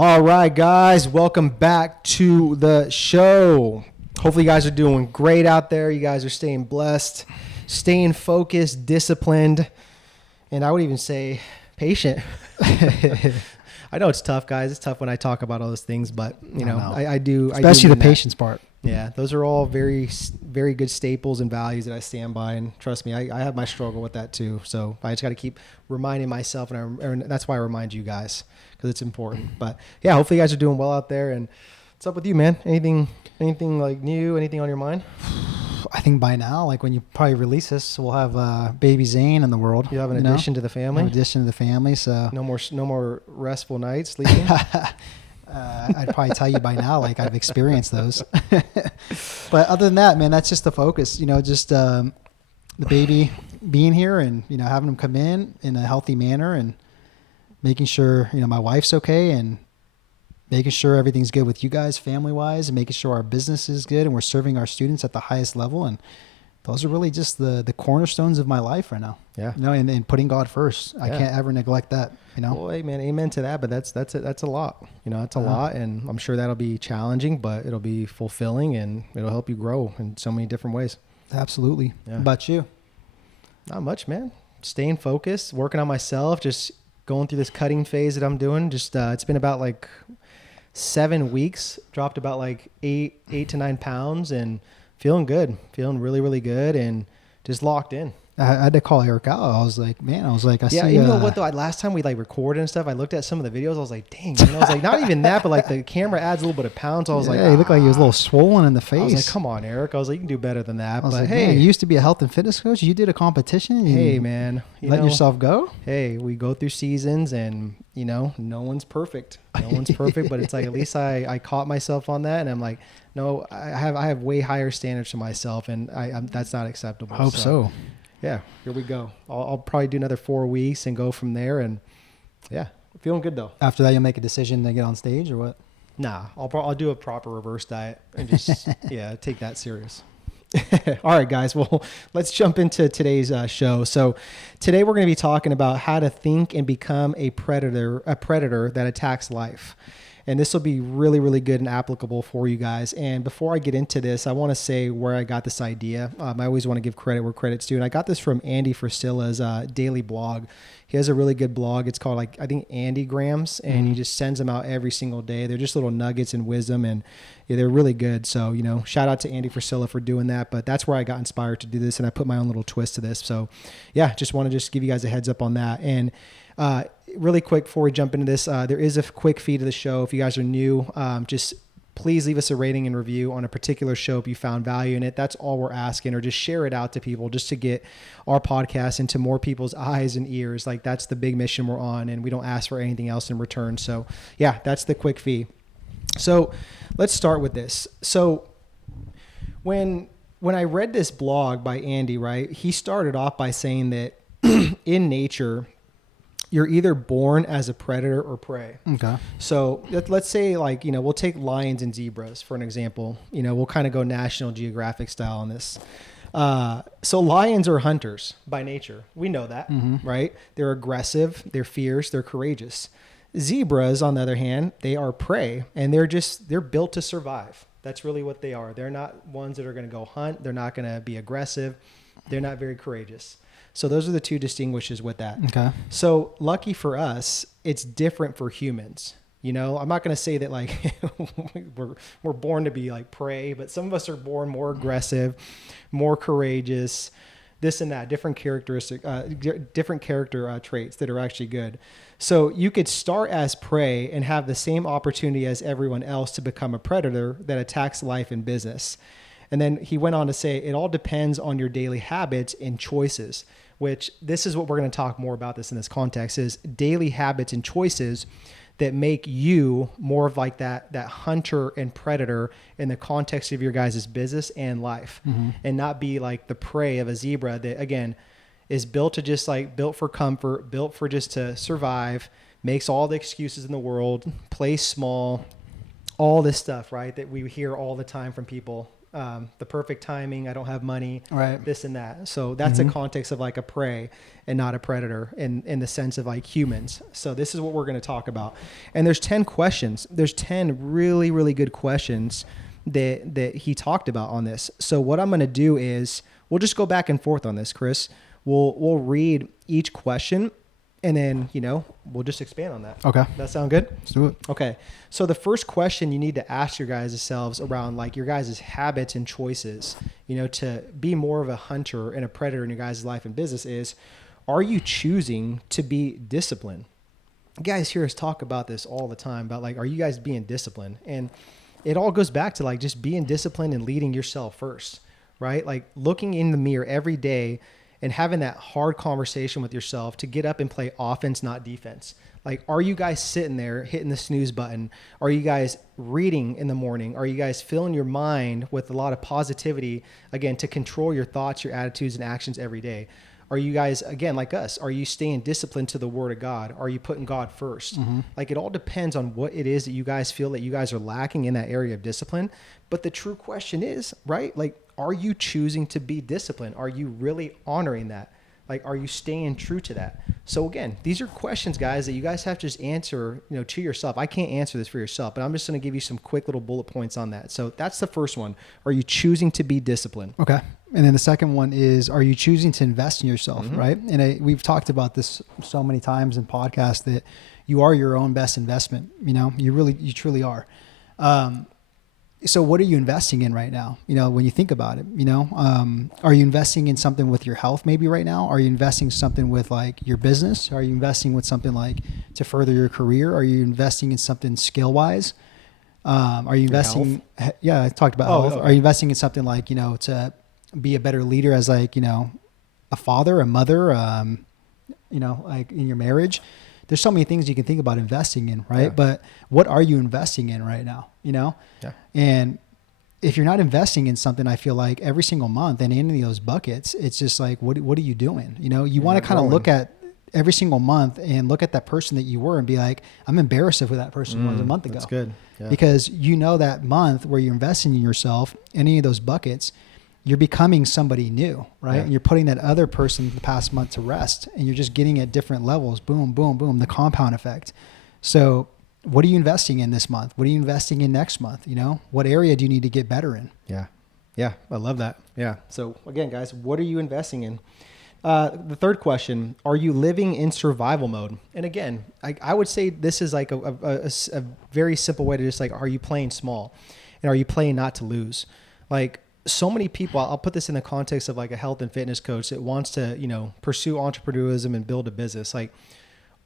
All right, guys, welcome back to the show. Hopefully you guys are doing great out there. You guys are staying blessed, staying focused, disciplined, and I would even say patient. I know it's tough, guys. It's tough when I talk about all those things, but I do. Especially I do the patience part. Yeah, those are all very, very good staples and values that I stand by. And trust me, I have my struggle with that too. So I just got to keep reminding myself, and that's why I remind you guys, because it's important. But yeah, hopefully you guys are doing well out there. And what's up with you, man? Anything like new? Anything on your mind? I think by now, like when you probably release this, we'll have baby Zane in the world. You have an addition to the family. An addition to the family. So no more restful nights sleeping. I'd probably tell you by now, like I've experienced those. But other than that, man, that's just the focus. Just the baby being here and having him come in a healthy manner and making sure my wife's okay and making sure everything's good with you guys family wise and making sure our business is good and we're serving our students at the highest level. And those are really just the cornerstones of my life right now. Yeah. And putting God first. I can't ever neglect that, Well, hey man, amen to that. But that's a lot, it's a lot. And I'm sure that'll be challenging, but it'll be fulfilling and it'll help you grow in so many different ways. Absolutely. Yeah. How about you? Not much, man. Staying focused, working on myself, just going through this cutting phase that I'm doing. Just, it's been about like 7 weeks, dropped about like 8 to 9 pounds and feeling good, feeling really, really good and just locked in. I had to call Eric out. I was like, I see. You know what though? Last time we recorded and stuff, I looked at some of the videos. I was like, dang, I was like, not even that, but the camera adds a little bit of pounds. So I was like, he looked like he was a little swollen in the face. I was like, come on, Eric. I was like, you can do better than that. I was like, hey, you used to be a health and fitness coach. You did a competition. Hey, man, let yourself go. Hey, we go through seasons, and no one's perfect. No one's perfect, but it's like at least I caught myself on that, and I'm like, no, I have way higher standards for myself, and that's not acceptable. I hope so. Yeah, here we go. I'll probably do another 4 weeks and go from there. And yeah, feeling good though. After that, you'll make a decision to get on stage or what? Nah, I'll do a proper reverse diet and just, take that serious. All right, guys. Well, let's jump into today's show. So today we're going to be talking about how to think and become a predator that attacks life. And this will be really, really good and applicable for you guys. And before I get into this, I want to say where I got this idea. I always want to give credit where credit's due. And I got this from Andy Fristilla's daily blog. He has a really good blog. It's called, I think, Andy Grams. And he just sends them out every single day. They're just little nuggets and wisdom. And they're really good. So, shout out to Andy Frisilla for doing that. But that's where I got inspired to do this. And I put my own little twist to this. So, yeah, just want to give you guys a heads up on that. And really quick before we jump into this, there is a quick fee to the show. If you guys are new, just please leave us a rating and review on a particular show if you found value in it. That's all we're asking, or just share it out to people just to get our podcast into more people's eyes and ears. That's the big mission we're on, and we don't ask for anything else in return. So yeah, that's the quick fee. So let's start with this. So when I read this blog by Andy, right, he started off by saying that in nature, you're either born as a predator or prey. Okay. So let's say we'll take lions and zebras for an example. We'll kind of go National Geographic style on this. So lions are hunters by nature. We know that, right? They're aggressive, they're fierce, they're courageous. Zebras, on the other hand, they are prey, and they're built to survive. That's really what they are. They're not ones that are going to go hunt. They're not going to be aggressive. They're not very courageous. So those are the two distinguishes with that. Okay. So lucky for us, it's different for humans. I'm not going to say that we're born to be prey, but some of us are born more aggressive, more courageous, this and that, different character traits that are actually good. So you could start as prey and have the same opportunity as everyone else to become a predator that attacks life and business. And then he went on to say, it all depends on your daily habits and choices, which this is what we're going to talk more about this in this context, is daily habits and choices that make you more of that hunter and predator in the context of your guys' business and life, and not be like the prey of a zebra that, again, is built to just built for comfort, built for just to survive, makes all the excuses in the world, plays small, all this stuff, right, that we hear all the time from people the perfect timing. I don't have money, Right. this and that. So that's a context of like a prey and not a predator in the sense of like humans. So this is what we're going to talk about. And there's 10 questions. There's 10 really, really good questions that he talked about on this. So what I'm going to do is we'll just go back and forth on this, Chris. We'll read each question and then, we'll just expand on that. Okay. That sound good? Let's do it. Okay. So the first question you need to ask your guys selves around like your guys' habits and choices, to be more of a hunter and a predator in your guys' life and business is, are you choosing to be disciplined? You guys hear us talk about this all the time about like, are you guys being disciplined? And it all goes back to like just being disciplined and leading yourself first, right? Like looking in the mirror every day and having that hard conversation with yourself to get up and play offense, not defense. Like, are you guys sitting there hitting the snooze button? Are you guys reading in the morning? Are you guys filling your mind with a lot of positivity, again, to control your thoughts, your attitudes, and actions every day? Are you guys, again, like us, are you staying disciplined to the word of God? Are you putting God first? Like, it all depends on what it is that you guys feel that you guys are lacking in that area of discipline. But the true question is, right? Like, are you choosing to be disciplined? Are you really honoring that? Like, are you staying true to that? So again, these are questions, guys, that you guys have to just answer, to yourself. I can't answer this for yourself, but I'm just going to give you some quick little bullet points on that. So that's the first one. Are you choosing to be disciplined? Okay. And then the second one is, are you choosing to invest in yourself? Right. And we've talked about this so many times in podcasts that you are your own best investment. You truly are. So what are you investing in right now? When you think about it, are you investing in something with your health maybe right now? Are you investing something with like your business? Are you investing with something like to further your career? Are you investing in something skill wise? Are you investing? Yeah, I talked about health. Okay. Are you investing in something like, to be a better leader as like, a father, a mother, like in your marriage? There's so many things you can think about investing in, right? Yeah. But what are you investing in right now? Yeah. And if you're not investing in something, I feel like every single month in any of those buckets, it's just like, what are you doing? You want to kind of look at every single month and look at that person that you were and be like, I'm embarrassed of who that person was a month ago. That's good. Yeah. Because that month where you're investing in yourself, any of those buckets, you're becoming somebody new, right? Yeah. And you're putting that other person the past month to rest, and you're just getting at different levels. Boom, boom, boom, the compound effect. So what are you investing in this month? What are you investing in next month? What area do you need to get better in? Yeah. Yeah. I love that. Yeah. So again, guys, what are you investing in? The third question, are you living in survival mode? And again, I would say this is like a very simple way to just like, are you playing small? And are you playing not to lose? Like, so many people, I'll put this in the context of like a health and fitness coach that wants to, pursue entrepreneurialism and build a business. Like,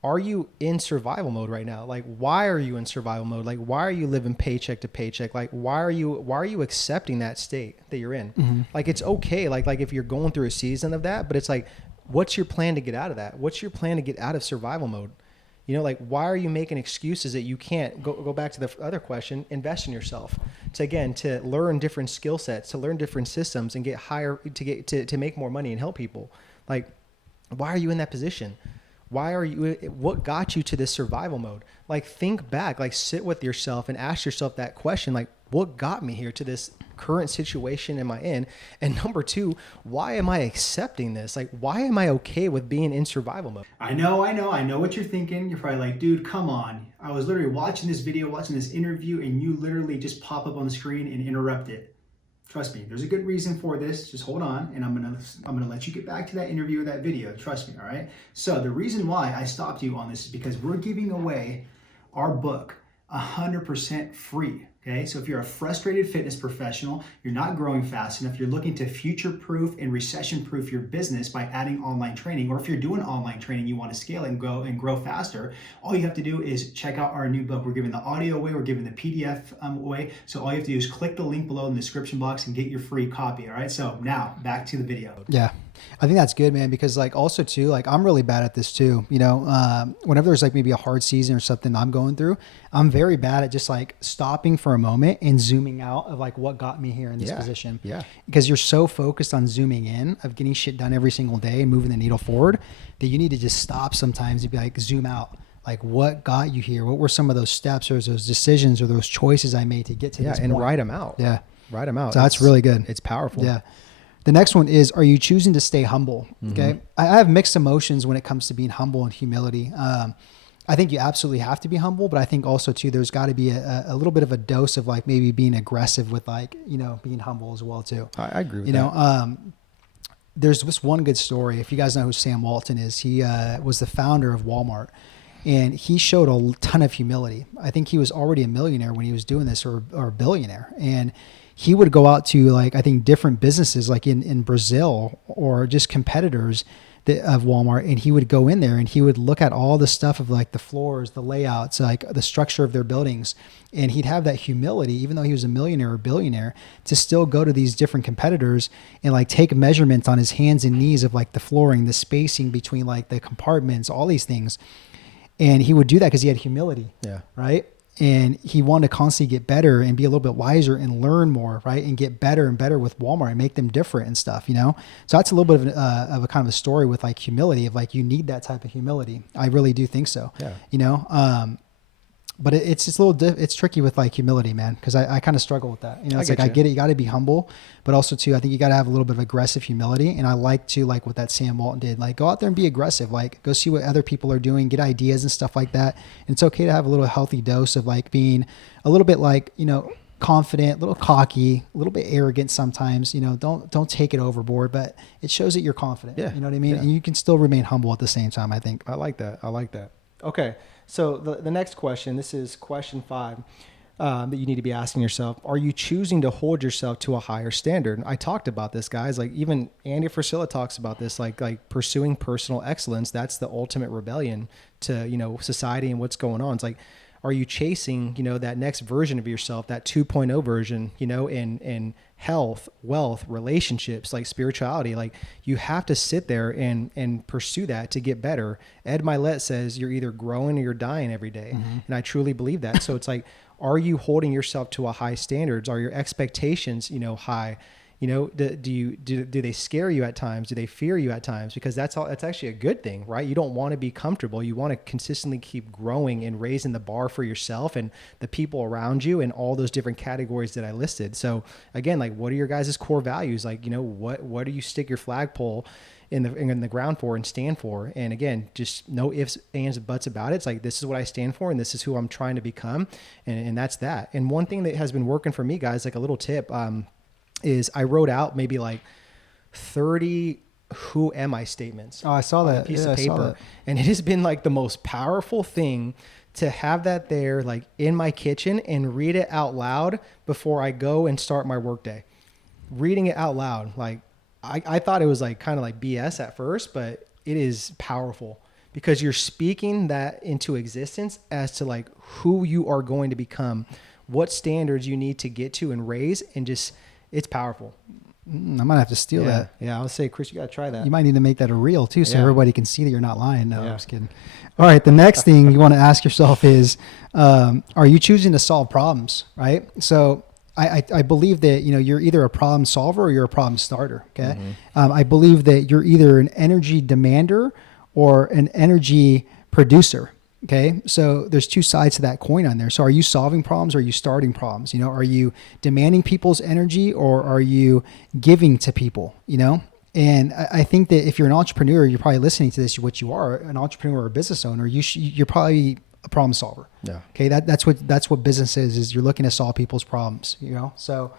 are you in survival mode right now? Like, why are you in survival mode? Like, why are you living paycheck to paycheck? Like, why are you accepting that state that you're in? Like, it's okay. Like if you're going through a season of that, but it's like, what's your plan to get out of that? What's your plan to get out of survival mode? Like, why are you making excuses that you can't go back to the other question, invest in yourself to learn different skill sets, to learn different systems and get higher, to make more money and help people. Like, why are you in that position? What got you to this survival mode? Like, think back, like sit with yourself and ask yourself that question. Like, what got me here to this current situation am I in? And number two, why am I accepting this? Like, why am I okay with being in survival mode? I know what you're thinking. You're probably like, dude, come on. I was literally watching this video, watching this interview, and you literally just pop up on the screen and interrupt it. Trust me, there's a good reason for this. Just hold on, and I'm gonna let you get back to that interview or that video. Trust me, all right? So the reason why I stopped you on this is because we're giving away our book 100% free. Okay, so if you're a frustrated fitness professional, you're not growing fast enough, you're looking to future-proof and recession-proof your business by adding online training, or if you're doing online training, you want to scale and grow faster, all you have to do is check out our new book. We're giving the audio away, we're giving the PDF away. So all you have to do is click the link below in the description box and get your free copy. All right, so now back to the video. Yeah. I think that's good, man, because like also too, like I'm really bad at this too. Whenever there's like maybe a hard season or something I'm going through, I'm very bad at just like stopping for a moment and zooming out of like what got me here in this position. Yeah. Because you're so focused on zooming in, of getting shit done every single day and moving the needle forward, that you need to just stop sometimes and be like, zoom out. Like, what got you here? What were some of those steps or those decisions or those choices I made to get to this point? And write them out. Yeah. Write them out. So that's really good. It's powerful. Yeah. The next one is, are you choosing to stay humble? Mm-hmm. Okay. I have mixed emotions when it comes to being humble and humility. I think you absolutely have to be humble, but I think also too, there's got to be a little bit of a dose of like maybe being aggressive with like, you know, being humble as well too. I agree with you that. know, there's this one good story. If you guys know who Sam Walton is, he was the founder of Walmart, and he showed a ton of humility. I think he was already a millionaire when he was doing this, or a billionaire. And he would go out to like, I think different businesses like in Brazil or just competitors of Walmart, and he would go in there and he would look at all the stuff of like the floors, the layouts, like the structure of their buildings. And he'd have that humility, even though he was a millionaire or billionaire, to still go to these different competitors and like take measurements on his hands and knees of like the flooring, the spacing between like the compartments, all these things. And he would do that because he had humility. Yeah. Right. And he wanted to constantly get better and be a little bit wiser and learn more, right? And get better and better with Walmart and make them different and stuff, you know? So that's a little bit of a kind of a story with like humility, of like, you need that type of humility. I really do think so. Yeah. You know? But it's a little, it's tricky with like humility, man. Cause I kind of struggle with that. You know, it's like, I get it. You got to be humble, but also too, I think you got to have a little bit of aggressive humility. And I like to, like what that Sam Walton did, like go out there and be aggressive, like go see what other people are doing, get ideas and stuff like that. And it's okay to have a little healthy dose of like being a little bit like, you know, confident, a little cocky, a little bit arrogant sometimes. You know, don't take it overboard, but it shows that you're confident. Yeah. You know what I mean? Yeah. And you can still remain humble at the same time, I think. I like that. Okay. So the next question, this is question 5, that you need to be asking yourself: are you choosing to hold yourself to a higher standard? I talked about this, guys. Like even Andy Frisella talks about this, like pursuing personal excellence. That's the ultimate rebellion to, you know, society and what's going on. It's like, are you chasing, you know, that next version of yourself, that 2.0 version, you know, in health, wealth, relationships, like spirituality? Like you have to sit there and pursue that to get better. Ed Milet says you're either growing or you're dying every day. Mm-hmm. And I truly believe that. So it's like, are you holding yourself to a high standards? Are your expectations, you know, high? You know, do they scare you at times? Do they fear you at times? Because that's actually a good thing, right? You don't want to be comfortable. You want to consistently keep growing and raising the bar for yourself and the people around you in all those different categories that I listed. So again, like, what are your guys' core values? Like, you know, what do you stick your flagpole in the ground for and stand for? And again, just no ifs, ands, buts about it. It's like, this is what I stand for and this is who I'm trying to become. And that's that. And one thing that has been working for me, guys, like a little tip, is I wrote out maybe like 30 who am I statements. Oh, I saw that. On a piece Yeah, of I saw paper. that. And it has been like the most powerful thing to have that there, like in my kitchen, and read it out loud before I go and start my workday. Reading it out loud. Like I thought it was like kind of like BS at first, but it is powerful because you're speaking that into existence as to like who you are going to become, what standards you need to get to and raise, and just, it's powerful. I might have to steal that. Yeah, I would say, Chris, you got to try that. You might need to make that a reel too, so Yeah. everybody can see that you're not lying. No, Yeah. I'm just kidding. All right. The next thing you want to ask yourself is, are you choosing to solve problems? Right. So I believe that, you know, you're either a problem solver or you're a problem starter. Okay. Mm-hmm. I believe that you're either an energy demander or an energy producer. Okay. So there's two sides to that coin on there. So are you solving problems or are you starting problems? You know, are you demanding people's energy or are you giving to people, you know? And I think that if you're an entrepreneur, you're probably listening to this, what you are, an entrepreneur or a business owner, you're probably a problem solver. Yeah. Okay. That's what business is you're looking to solve people's problems, you know? So,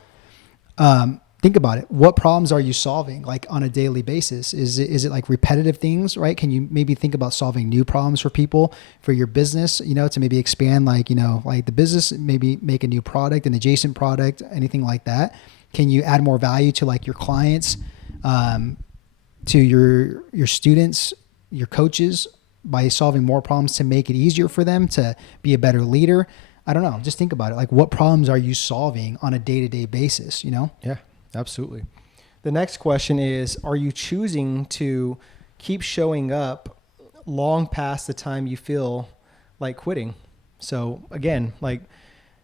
think about it. What problems are you solving like on a daily basis? Is it like repetitive things, right? Can you maybe think about solving new problems for people, for your business, you know, to maybe expand like, you know, like the business, maybe make a new product, an adjacent product, anything like that? Can you add more value to like your clients, to your students, your coaches by solving more problems to make it easier for them to be a better leader? I don't know. Just think about it. Like what problems are you solving on a day-to-day basis, you know? Yeah. Absolutely. The next question is, are you choosing to keep showing up long past the time you feel like quitting? So again, like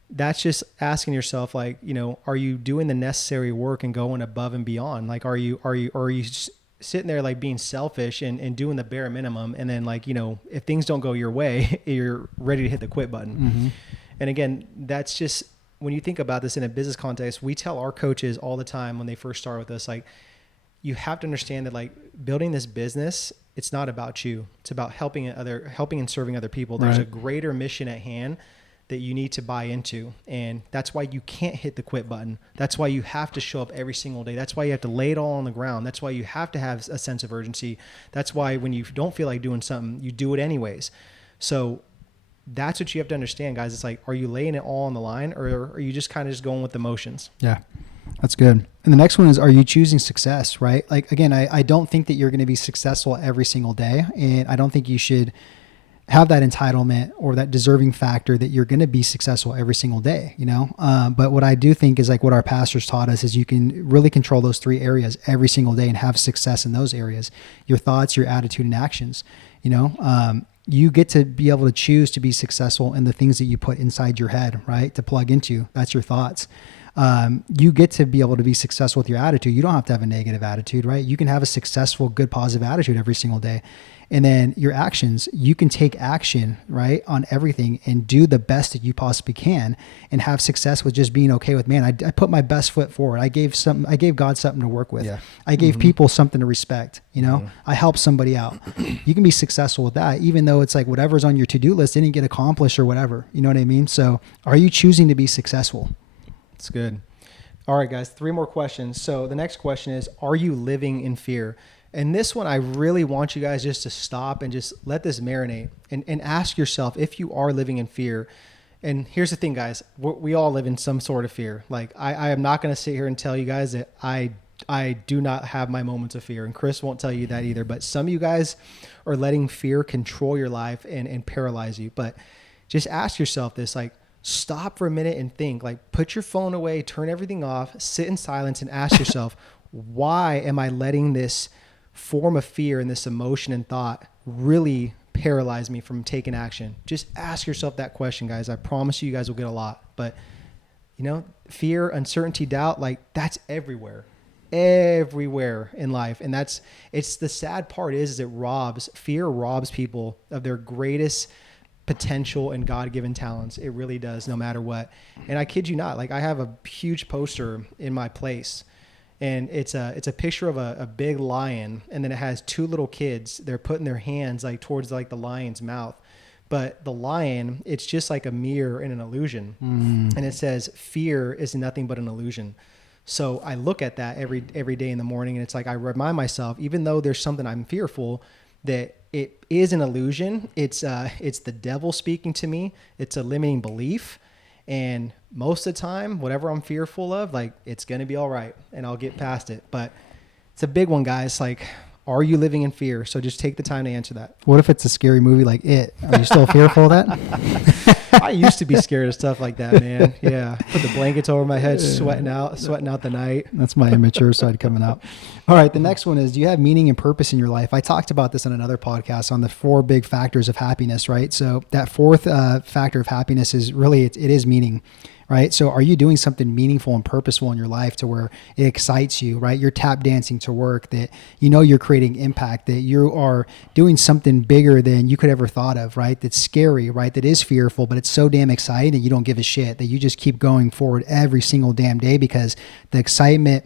that's just asking yourself, like, you know, are you doing the necessary work and going above and beyond? Like, are you sitting there like being selfish and doing the bare minimum? And then like, you know, if things don't go your way, you're ready to hit the quit button. Mm-hmm. And again, that's just when you think about this in a business context, we tell our coaches all the time when they first start with us, like, you have to understand that like building this business, it's not about you. It's about helping and serving other people. There's a greater mission at hand that you need to buy into. And that's why you can't hit the quit button. That's why you have to show up every single day. That's why you have to lay it all on the ground. That's why you have to have a sense of urgency. That's why when you don't feel like doing something, you do it anyways. So that's what you have to understand, guys. It's like, are you laying it all on the line, or are you just kind of just going with the motions? Yeah, that's good. And the next one is, are you choosing success, right? Like, again, I don't think that you're going to be successful every single day. And I don't think you should have that entitlement or that deserving factor that you're going to be successful every single day, you know? But what I do think is like what our pastors taught us is you can really control those 3 areas every single day and have success in those areas: your thoughts, your attitude, and actions. You know, you get to be able to choose to be successful in the things that you put inside your head, right? To plug into, that's your thoughts. You get to be able to be successful with your attitude. You don't have to have a negative attitude, right? You can have a successful, good, positive attitude every single day. And then your actions, you can take action, right, on everything and do the best that you possibly can and have success with just being okay with, man, I put my best foot forward. I gave God something to work with. Yeah. I gave people something to respect, you know, I helped somebody out. You can be successful with that, even though it's like whatever's on your to-do list didn't get accomplished or whatever, you know what I mean? So are you choosing to be successful? That's good. All right, guys, 3 more questions. So the next question is, are you living in fear? And this one, I really want you guys just to stop and just let this marinate and ask yourself if you are living in fear. And here's the thing, guys, we all live in some sort of fear. Like I am not going to sit here and tell you guys that I do not have my moments of fear, and Chris won't tell you that either. But some of you guys are letting fear control your life and paralyze you. But just ask yourself this, like, stop for a minute and think, like, put your phone away, turn everything off, sit in silence and ask yourself, why am I letting this form of fear and this emotion and thought really paralyze me from taking action? Just ask yourself that question, guys. I promise you guys will get a lot. But, you know, fear, uncertainty, doubt, like that's everywhere in life. And it's the sad part is fear robs people of their greatest potential and God-given talents. It really does, no matter what. And I kid you not, like I have a huge poster in my place, and it's a picture of a big lion, and then it has 2 little kids. They're putting their hands like towards like the lion's mouth. But the lion, it's just like a mirror and an illusion. And it says, fear is nothing but an illusion. So I look at that every day in the morning, and it's like I remind myself, even though there's something I'm fearful, that it is an illusion. It's the devil speaking to me. It's a limiting belief. And most of the time, whatever I'm fearful of, like, it's going to be all right and I'll get past it. But it's a big one, guys. Like, are you living in fear? So just take the time to answer that. What if it's a scary movie like It? Are you still fearful of that? I used to be scared of stuff like that, man. Yeah. Put the blankets over my head, sweating out the night. That's my immature side coming out. All right. The next one is, do you have meaning and purpose in your life? I talked about this on another podcast on the 4 big factors of happiness, right? So that 4th factor of happiness is really, it is meaning, right? So are you doing something meaningful and purposeful in your life to where it excites you, right? You're tap dancing to work, that you know you're creating impact, that you are doing something bigger than you could ever thought of, right? That's scary, right? That is fearful, but it's so damn exciting that you don't give a shit, that you just keep going forward every single damn day because the excitement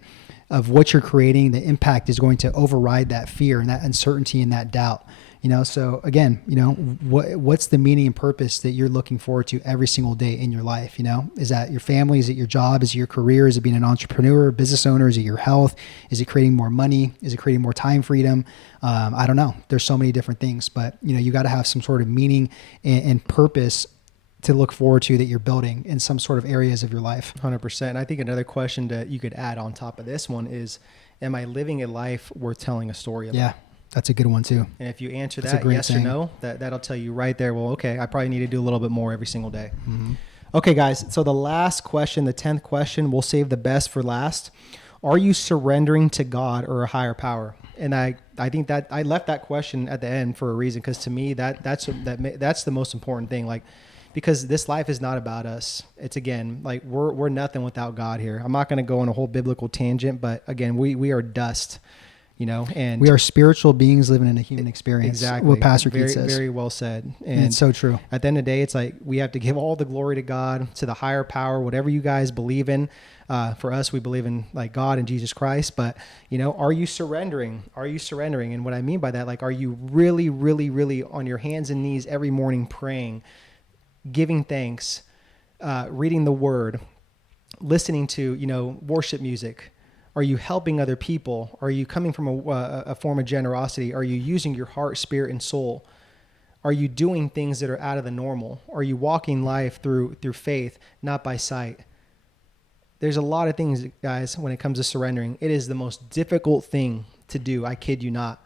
of what you're creating, the impact is going to override that fear and that uncertainty and that doubt. You know, so again, you know, what's the meaning and purpose that you're looking forward to every single day in your life? You know, is that your family? Is it your job? Is it your career? Is it being an entrepreneur, business owner? Is it your health? Is it creating more money? Is it creating more time freedom? I don't know. There's so many different things, but you know, you got to have some sort of meaning and purpose to look forward to that you're building in some sort of areas of your life. 100%. And I think another question that you could add on top of this one is, am I living a life worth telling a story about? Yeah. That's a good one too. And if you answer that yes or no, that'll tell you right there, well, okay, I probably need to do a little bit more every single day. Mm-hmm. Okay, guys. So the last question, the 10th question, we'll save the best for last. Are you surrendering to God or a higher power? And I think that I left that question at the end for a reason, because to me, that's the most important thing. Like, because this life is not about us. It's, again, like we're nothing without God here. I'm not going to go on a whole biblical tangent, but again, we are dust. and we are spiritual beings living in a human experience. Exactly. What Pastor very, Keith says. Very well said. And it's so true. At the end of the day, it's like we have to give all the glory to God, to the higher power, whatever you guys believe in. For us, we believe in like God and Jesus Christ. But, are you surrendering? Are you surrendering? And what I mean by that, like, are you really, really, really on your hands and knees every morning praying, giving thanks, reading the word, listening to, worship music? Are you helping other people? Are you coming from a form of generosity? Are you using your heart, spirit, and soul? Are you doing things that are out of the normal? Are you walking life through faith, not by sight? There's a lot of things, guys, when it comes to surrendering. It is the most difficult thing to do. I kid you not.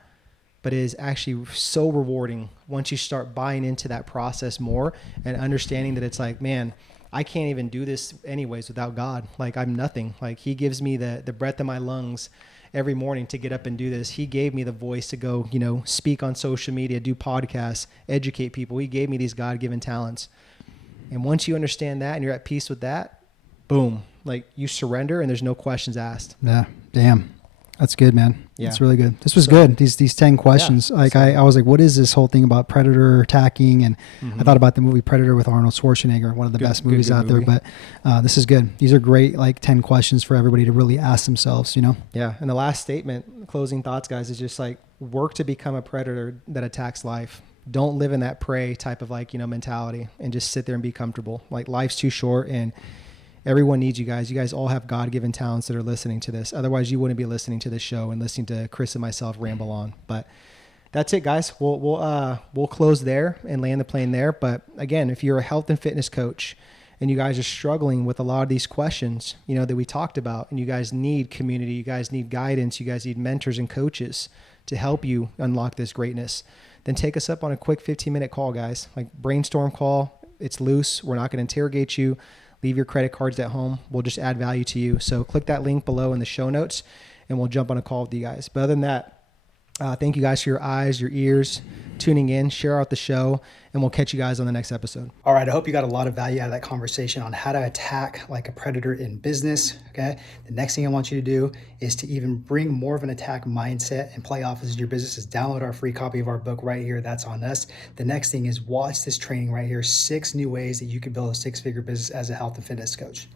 But it is actually so rewarding once you start buying into that process more and understanding that it's like, man, I can't even do this anyways without God. Like, I'm nothing. Like, he gives me the breath in my lungs every morning to get up and do this. He gave me the voice to go, speak on social media, do podcasts, educate people. He gave me these God-given talents. And once you understand that and you're at peace with that, boom, like you surrender and there's no questions asked. Yeah. Damn. That's good, man. Yeah. That's really good. This was good. These 10 questions. Yeah. Like I was like, what is this whole thing about predator attacking? And I thought about the movie Predator with Arnold Schwarzenegger, one of the best movies out there. But this is good. These are great, like 10 questions for everybody to really ask themselves, Yeah. And the last statement, closing thoughts, guys, is just like work to become a predator that attacks life. Don't live in that prey type of mentality and just sit there and be comfortable. Like, life's too short and everyone needs you guys. You guys all have God-given talents that are listening to this. Otherwise, you wouldn't be listening to this show and listening to Chris and myself ramble on. But that's it, guys. We'll close there and land the plane there. But again, if you're a health and fitness coach and you guys are struggling with a lot of these questions, that we talked about, and you guys need community, you guys need guidance, you guys need mentors and coaches to help you unlock this greatness, then take us up on a quick 15-minute call, guys. Like, brainstorm call. It's loose. We're not going to interrogate you. Leave your credit cards at home. We'll just add value to you. So click that link below in the show notes and we'll jump on a call with you guys. But other than that, thank you guys for your eyes, your ears, tuning in, share out the show, and we'll catch you guys on the next episode. All right. I hope you got a lot of value out of that conversation on how to attack like a predator in business. Okay. The next thing I want you to do is to even bring more of an attack mindset and play off as your business is download our free copy of our book right here. That's on us. The next thing is watch this training right here. 6 new ways that you can build a 6-figure business as a health and fitness coach.